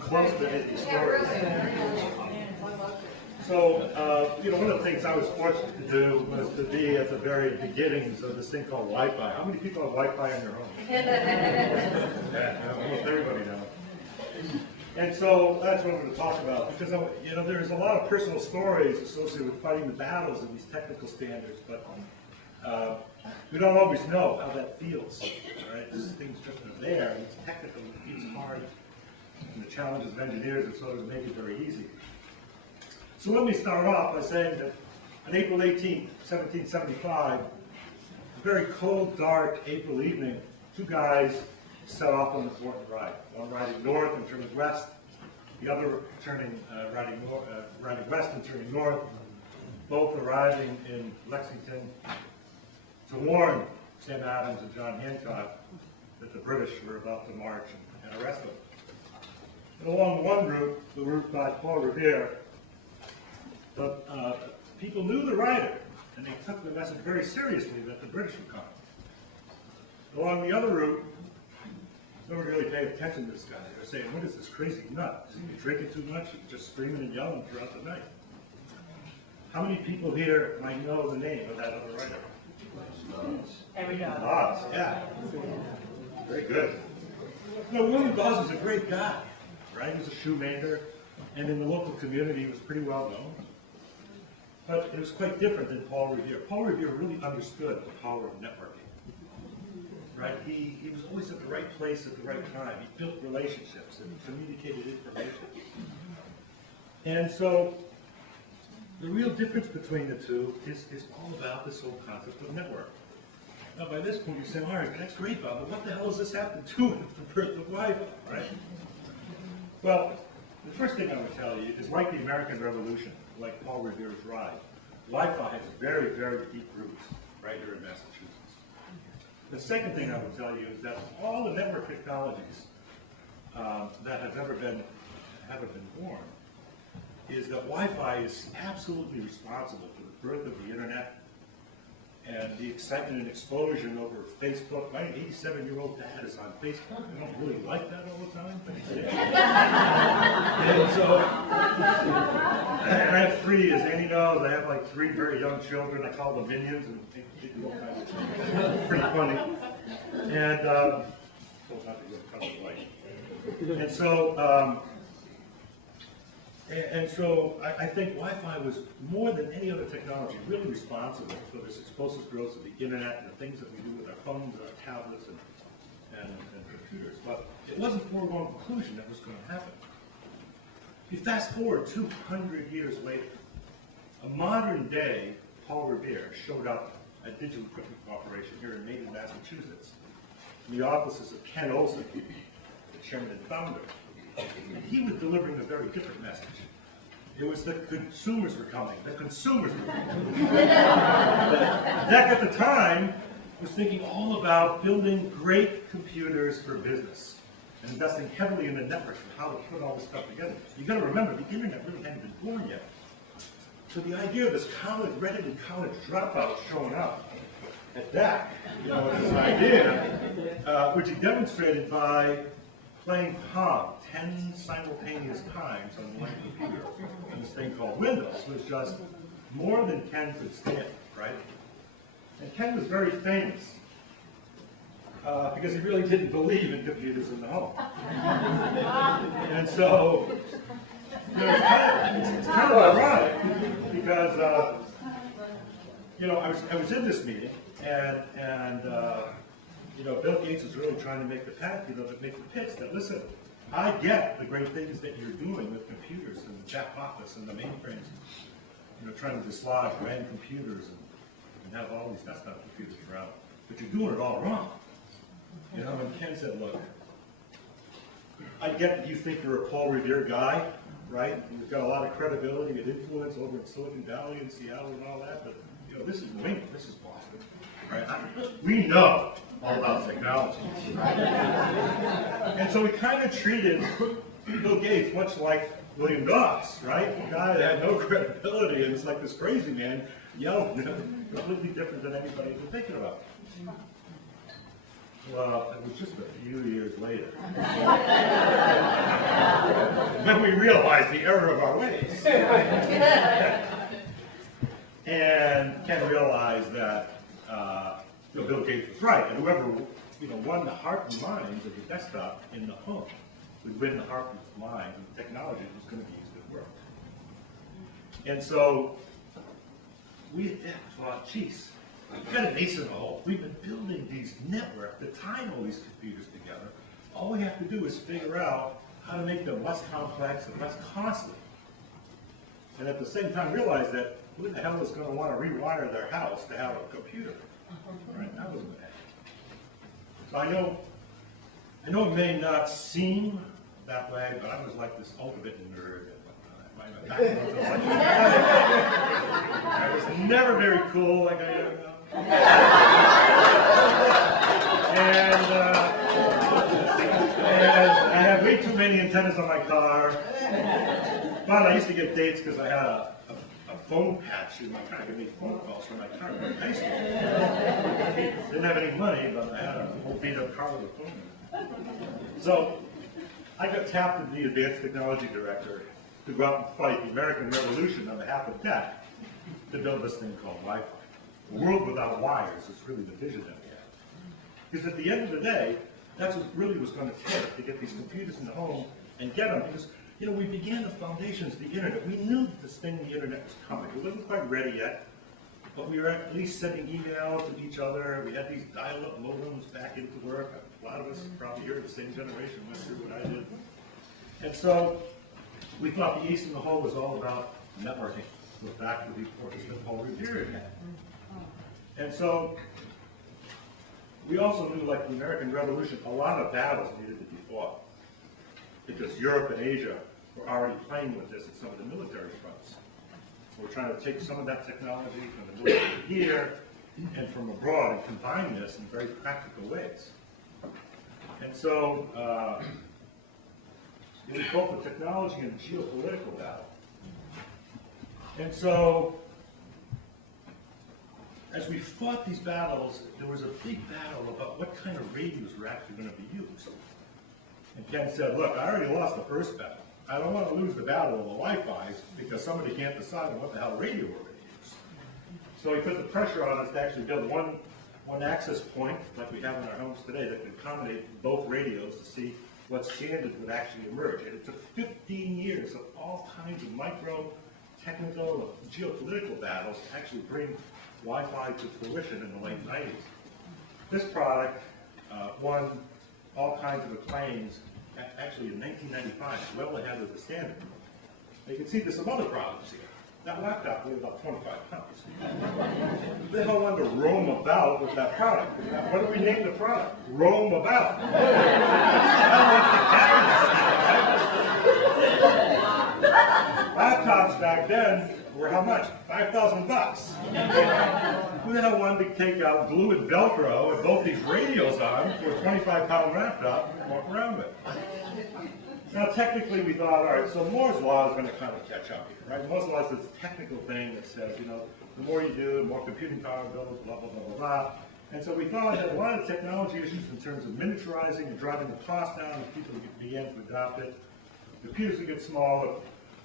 close to 50 stories. So, one of the things I was fortunate to do was to be at the very beginnings of this thing called Wi-Fi. How many people have Wi-Fi in their home? Yeah, almost everybody now. And so that's what I'm going to talk about, because there's a lot of personal stories associated with fighting the battles of these technical standards, but we don't always know how that feels. Right? These things just are there, and it's technical, it's hard, and the challenges of engineers are sort of make it very easy. So let me start off by saying that on April 18, 1775, a very cold, dark April evening, two guys set off on an important ride. One riding north and turning west, the other riding west and turning north, both arriving in Lexington to warn Sam Adams and John Hancock that the British were about to march and arrest them. And along one route, the route by Paul Revere, the people knew the rider, and they took the message very seriously that the British would come. Along the other route, nobody really paid attention to this guy. They were saying, what is this crazy nut? Is he drinking too much? He's just screaming and yelling throughout the night. How many people here might know the name of that other writer? Dawes, yeah. Very good. William Dawes was a great guy, right? He was a shoemaker, and in the local community he was pretty well known. But it was quite different than Paul Revere. Paul Revere really understood the power of networking. Right? He was always at the right place at the right time. He built relationships and communicated information. And so the real difference between the two is all about this whole concept of network. Now by this point you're saying, all right, that's great, Bob, but what the hell does this have to do with the birth of Wi-Fi, right? Well, the first thing I would tell you is like the American Revolution, like Paul Revere's ride, Wi-Fi has very, very deep roots right here in Massachusetts. The second thing I would tell you is that all the network technologies that have ever been born is that Wi-Fi is absolutely responsible for the birth of the internet and the excitement and explosion over Facebook. My 87-year-old dad is on Facebook. I don't really like that all the time, but he's there. And so, and I have three, as Annie knows, I have like three very young children. I call them minions, and they do all kinds of things. Pretty funny. And, and so, I think Wi-Fi was more than any other technology really responsible for this explosive growth of the internet and the things that we do with our phones and our tablets and computers. But it wasn't a foregone conclusion that was going to happen. You fast forward 200 years later, a modern day Paul Revere showed up at Digital Equipment Corporation here in Maiden, Massachusetts, in the offices of Ken Olsen, the chairman and founder. And he was delivering a very different message. It was that consumers were coming. The consumers were coming. Beck at the time was thinking all about building great computers for business and investing heavily in the networks and how to put all this stuff together. You got to remember, the internet really hadn't been born yet. So the idea of this Reddit college dropout showing up at Beck, was this idea, which he demonstrated by playing Pong 10 simultaneous times on one computer. And this thing called Windows was just more than Ken could stand, right? And Ken was very famous because he really didn't believe in computers in the home. And so, it's kind of ironic because, I was in this meeting and Bill Gates is really trying to make the make the pitch that, listen, I get the great things that you're doing with computers and the back office and the mainframes, trying to dislodge RAND computers and have all these desktop computers around, but you're doing it all wrong. And Ken said, look, I get that you think you're a Paul Revere guy, right? You've got a lot of credibility and influence over in Silicon Valley and Seattle and all that, but this is New England, this is Boston, right? We know all about technology. And so we kind of treated Bill Gates much like William Dawes, right? A guy that had no credibility, and it's like this crazy man yelled, completely different than anybody was thinking about. Well, it was just a few years later. when we realized the error of our ways. And Ken realized that Bill Gates was right, and whoever won the hearts and minds of the desktop in the home would win the hearts and minds of the technology that was going to be used at work. And so we thought, geez, we've got an ace in the hole. We've been building these networks that tie all these computers together. All we have to do is figure out how to make them less complex and less costly. And at the same time realize that who the hell is going to want to rewire their house to have a computer? Right, that wasn't going to happen. So I know it may not seem that way, but I was like this ultimate nerd. I was never very cool like I am now. And I had way too many antennas on my car. But I used to get dates because I had a phone patch in my car. I could make phone calls from my car in high school. Didn't have any money, but I had a whole beat-up car with a phone in it. So I got tapped as the advanced technology director to go out and fight the American Revolution on behalf of tech to build this thing called Wi-Fi. A world without wires is really the vision that we have. Because at the end of the day, that's what really was going to take to get these computers in the home and get them. Because we began the foundations of the internet. We knew that this thing, the internet, was coming. It wasn't quite ready yet, but we were at least sending emails to each other. We had these dial-up modems back into work. A lot of us probably here, the same generation, went through what I did. And so we thought the ace in the hole was all about networking. Go back to the importance that Paul Revere had. And so we also knew, like the American Revolution, a lot of battles needed to be fought. Because Europe and Asia were already playing with this at some of the military fronts. So we're trying to take some of that technology from the military here and from abroad and combine this in very practical ways. And so it was both a technology and a geopolitical battle. And so as we fought these battles, there was a big battle about what kind of radios were actually going to be used. And Ken said, look, I already lost the first battle. I don't want to lose the battle of the Wi-Fi because somebody can't decide on what the hell radio we're going to use. So he put the pressure on us to actually build one access point like we have in our homes today that could accommodate both radios to see what standards would actually emerge. And it took 15 years of all kinds of micro, technical, and geopolitical battles to actually bring Wi-Fi to fruition in the late 90s. This product won all kinds of acclaims actually in 1995, well ahead of the standard. You can see there's some other problems here. That laptop weighed about 25 pounds. They don't want to roam about with that product. What do we name the product? Roam about. Laptops back then were how much? $5,000. Who the hell wanted to take out glue and Velcro and bolt these radios on for a 25-pound laptop and walk around with? Now, technically, we thought, all right, so Moore's Law is going to kind of catch up here, right? Moore's Law is this technical thing that says, the more you do, the more computing power builds, blah, blah, blah, blah, blah. And so we thought that a lot of technology issues in terms of miniaturizing and driving the cost down as people began to adopt it. Computers would get smaller.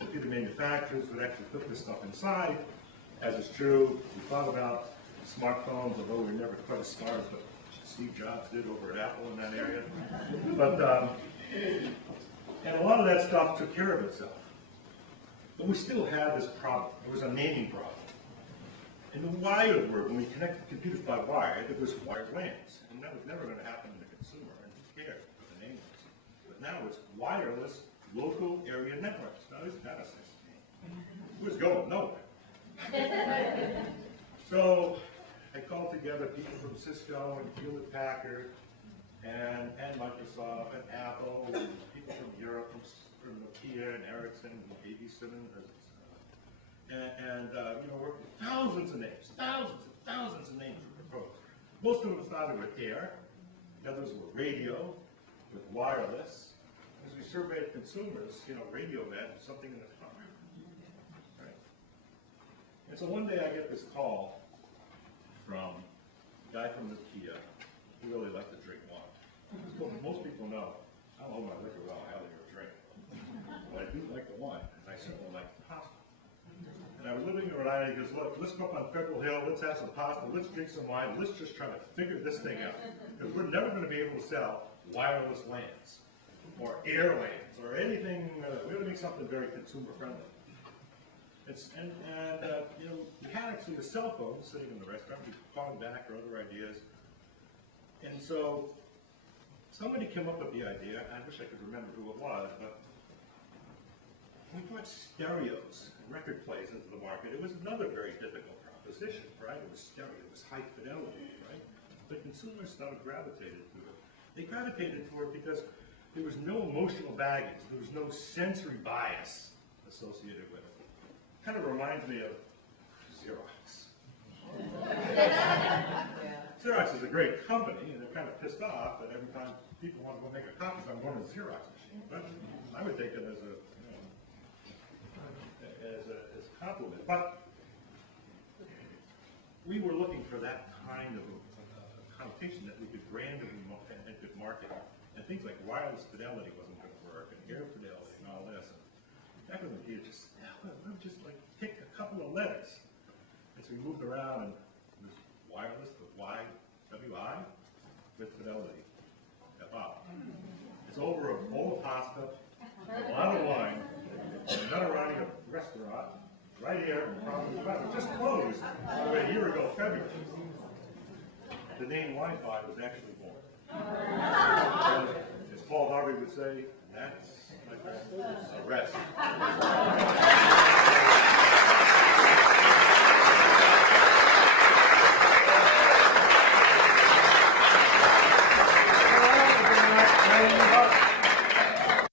Computer manufacturers would actually put this stuff inside. As is true, we thought about smartphones, although we were never quite as smart as what Steve Jobs did over at Apple in that area. But, and a lot of that stuff took care of itself. But we still had this problem. There was a naming problem. In the wired world, when we connected computers by wire, it was wired LANs. And that was never going to happen in the consumer, and who cared what the name was. But now it's wireless local area networks. Now, isn't that a sexy name? It was going nowhere. So I called together people from Cisco and Hewlett-Packard and Microsoft and Apple and people from Europe, from Nokia and Ericsson and ABC and worked with thousands of names, thousands of names were proposed. Most of them started with air, the others were radio, with wireless. As we surveyed consumers, radio meant something in the car. Right? And so one day I get this call from a guy from Nokia who really liked to drink wine. Most people know, I don't hold my liquor well, I have a drink. But I do living in Rhode Island. He goes, look, let's go up on Federal Hill, let's have some pasta, let's drink some wine, let's just try to figure this thing out. Because we're never going to be able to sell wireless LANs or air LANs or anything. We got to make something very consumer friendly. You know, we had actually a cell phone sitting in the restaurant. We called back or other ideas. And so somebody came up with the idea. I wish I could remember who it was, but we brought stereos and record players into the market. It was another very difficult proposition, right? It was stereo, it was high fidelity, right? But consumers started gravitated to it. They gravitated to it because there was no emotional baggage. There was no sensory bias associated with it. Kind of reminds me of Xerox. Xerox is a great company, and they're kind of pissed off that every time people want to go make a copy, I'm going to a Xerox machine. But I would take it as a, you know, as a compliment. But we were looking for that kind of a connotation that we could brand and could market. And things like wireless fidelity wasn't going to work, and air fidelity, and all this. And back in the day, let me just like pick a couple of letters. And so we moved around, and it was wireless with Y-W-I with fidelity, F-I. It's over a bowl of pasta, a lot of wine, and another running a restaurant right here in Falmouth. It just closed a year ago, February. The name Wi-Fi was actually born. As Paul Harvey would say, that's my friend, a rest.